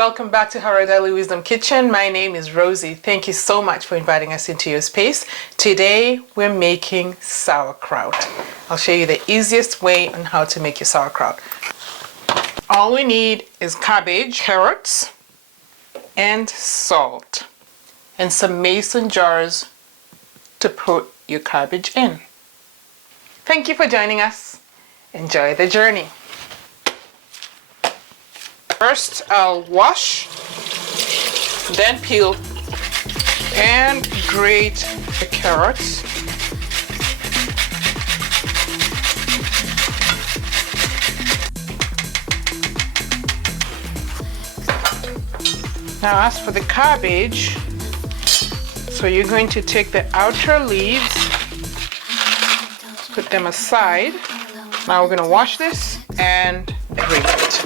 welcome back to Our Daily Wisdom Kitchen. My name is Rosie. Thank you so much for inviting us into your space. Today we're making sauerkraut. I'll show you the easiest way on how to make your sauerkraut. All we need is cabbage, carrots, and salt, and some mason jars to put your cabbage in. Thank you for joining us. Enjoy the journey. First, I'll wash, then peel and grate the carrots. Now, as for the cabbage, so you're going to take the outer leaves, put them aside. Now we're going to wash this and grate it.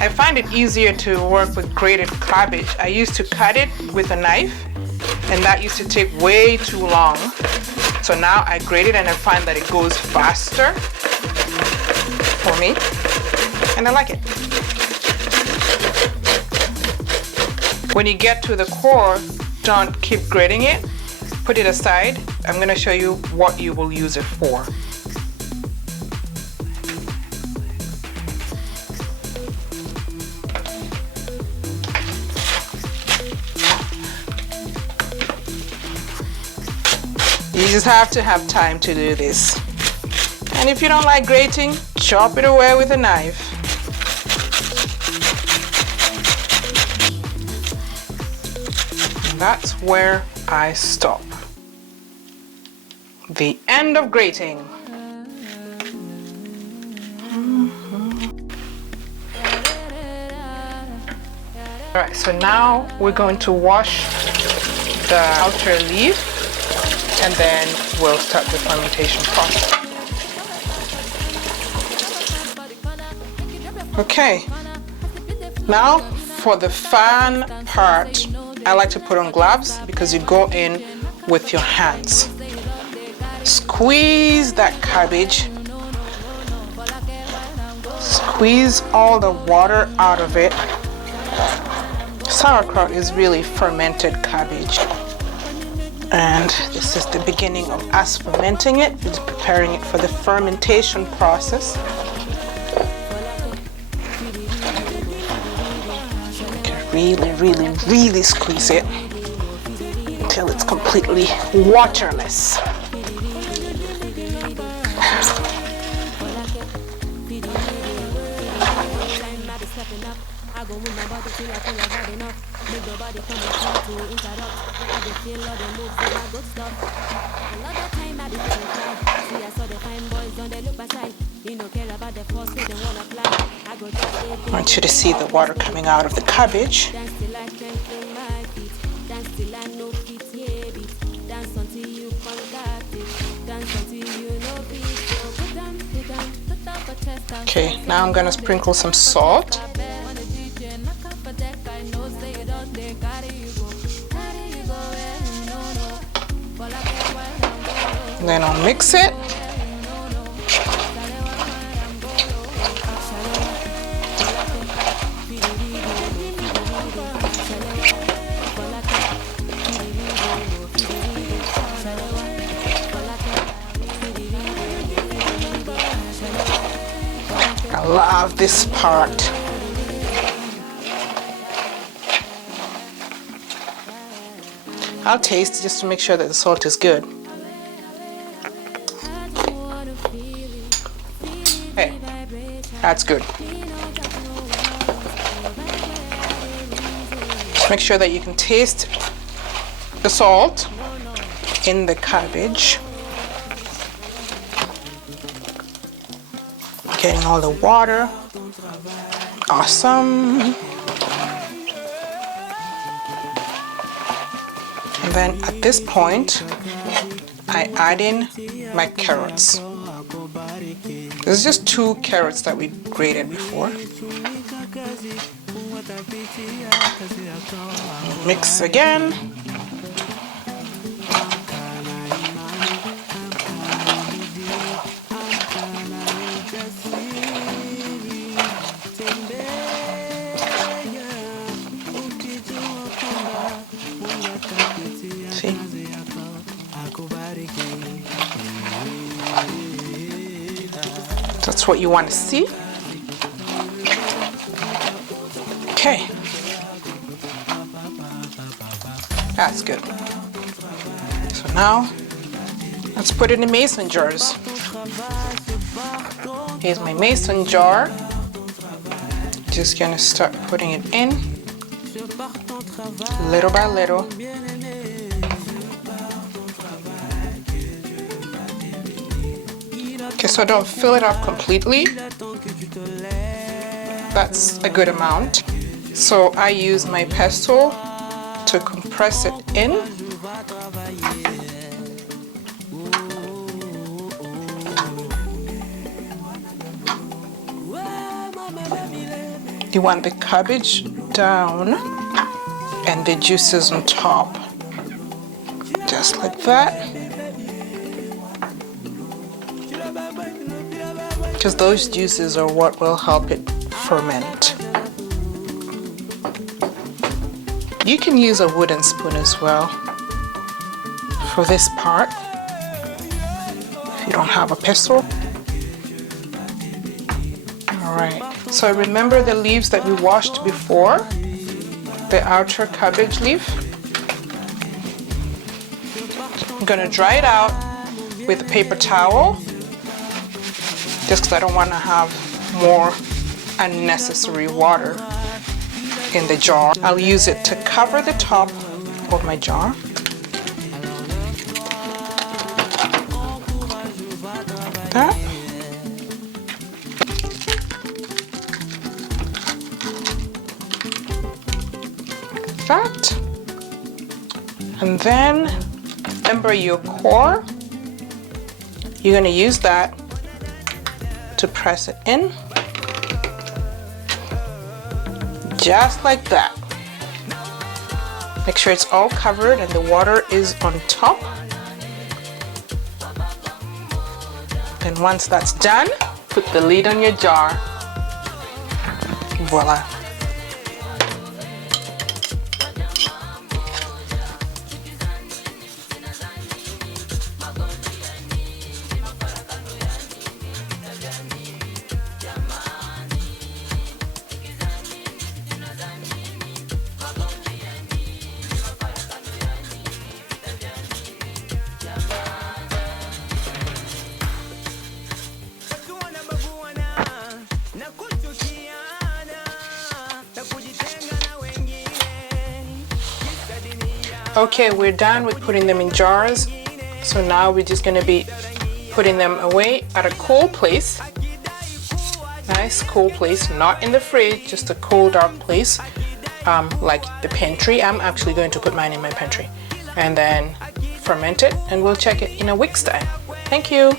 I find it easier to work with grated cabbage. I used to cut it with a knife, and that used to take way too long. So now I grate it and I find that it goes faster for me, and I like it. When you get to the core, don't keep grating it. Put it aside. I'm going to show you what you will use it for. You just have to have time to do this. And if you don't like grating, chop it away with a knife. And that's where I stop. The end of grating. All right, so now we're going to wash the outer leaf, and then we'll start the fermentation process. Okay, now for the fan part, I like to put on gloves because you go in with your hands. Squeeze that cabbage. Squeeze all the water out of it. Sauerkraut is really fermented cabbage. And this is the beginning of us fermenting it. It's preparing it for the fermentation process. You can really squeeze it until it's completely waterless. I want you to see the water coming out of the cabbage. Okay, now I'm going to sprinkle some salt. And then I'll mix it. I love this part. I'll taste just to make sure that the salt is good. Hey, that's good. Just make sure that you can taste the salt in the cabbage. Getting all the water. Awesome. And then at this point, I add in my carrots. There's just 2 carrots that we grated before. Mix again. See? That's what you want to see. Okay. That's good. So now, let's put it in mason jars. Here's my mason jar. Just gonna start putting it in, little by little. Okay, so don't fill it up completely. That's a good amount. So I use my pestle to compress it in. You want the cabbage down and the juices on top, just like that. Because those juices are what will help it ferment. You can use a wooden spoon as well for this part if you don't have a pestle. Alright, so remember the leaves that we washed before? The outer cabbage leaf? I'm gonna dry it out with a paper towel, just because I don't want to have more unnecessary water in the jar. I'll use it to cover the top of my jar. That. That. And then remember your core. You're going to use that to press it in, just like that. Make sure it's all covered and the water is on top. And once that's done, put the lid on your jar. Voila. Okay, we're done with putting them in jars. So now we're just gonna be putting them away at a cool place. Nice cool place, not in the fridge, just a cool dark place, like the pantry. I'm actually going to put mine in my pantry. And then ferment it, and we'll check it in a week's time. Thank you.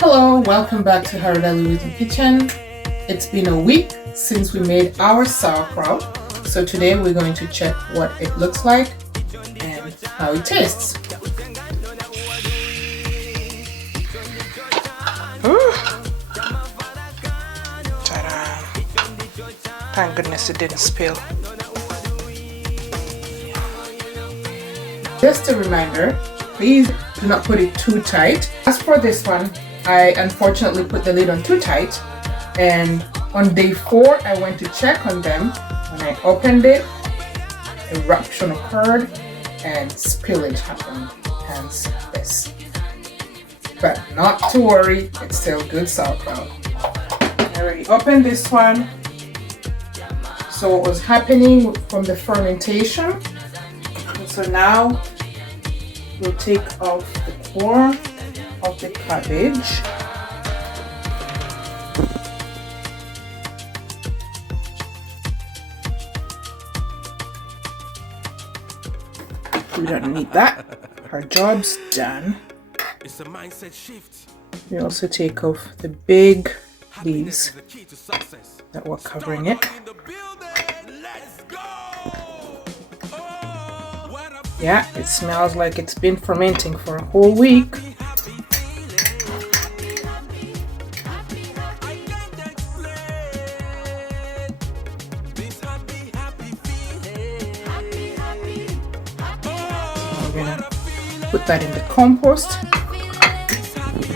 Hello, welcome back to Harada Louise Kitchen. It's been a week since we made our sauerkraut, so today we're going to check what it looks like and how it tastes. Ooh. Ta-da. Thank goodness it didn't spill. Just a reminder, please do not put it too tight. As for this one, I unfortunately put the lid on too tight, and on day 4 I went to check on them. When I opened it, eruption occurred and spillage happened, hence this. But not to worry, it's still good sauerkraut. I already opened this one. So what was happening from the fermentation. So now we'll take off the core of the cabbage. We don't need that. Our job's done. It's a mindset shift. We also take off the big leaves that were covering it. Yeah, it smells like it's been fermenting for a whole week. gonna put that in the compost.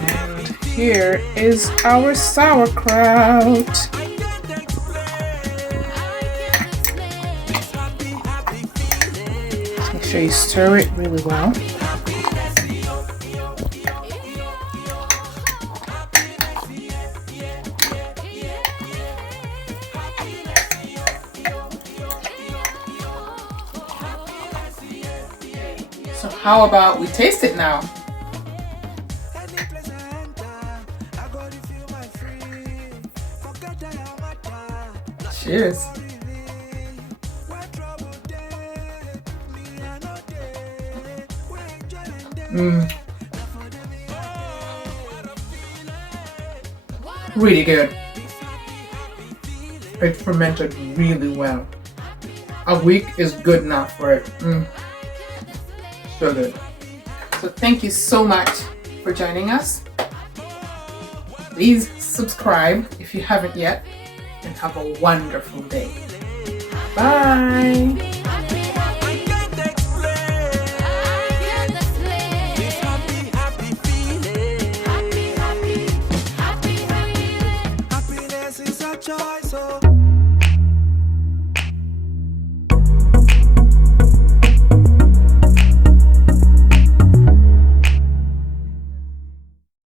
And here is our sauerkraut. Make sure you stir it really well. So how about we taste it now? Cheers. Really good. It fermented really well. A week is good enough for it. So good. So thank you so much for joining us. Please subscribe if you haven't yet, and have a wonderful day. Bye.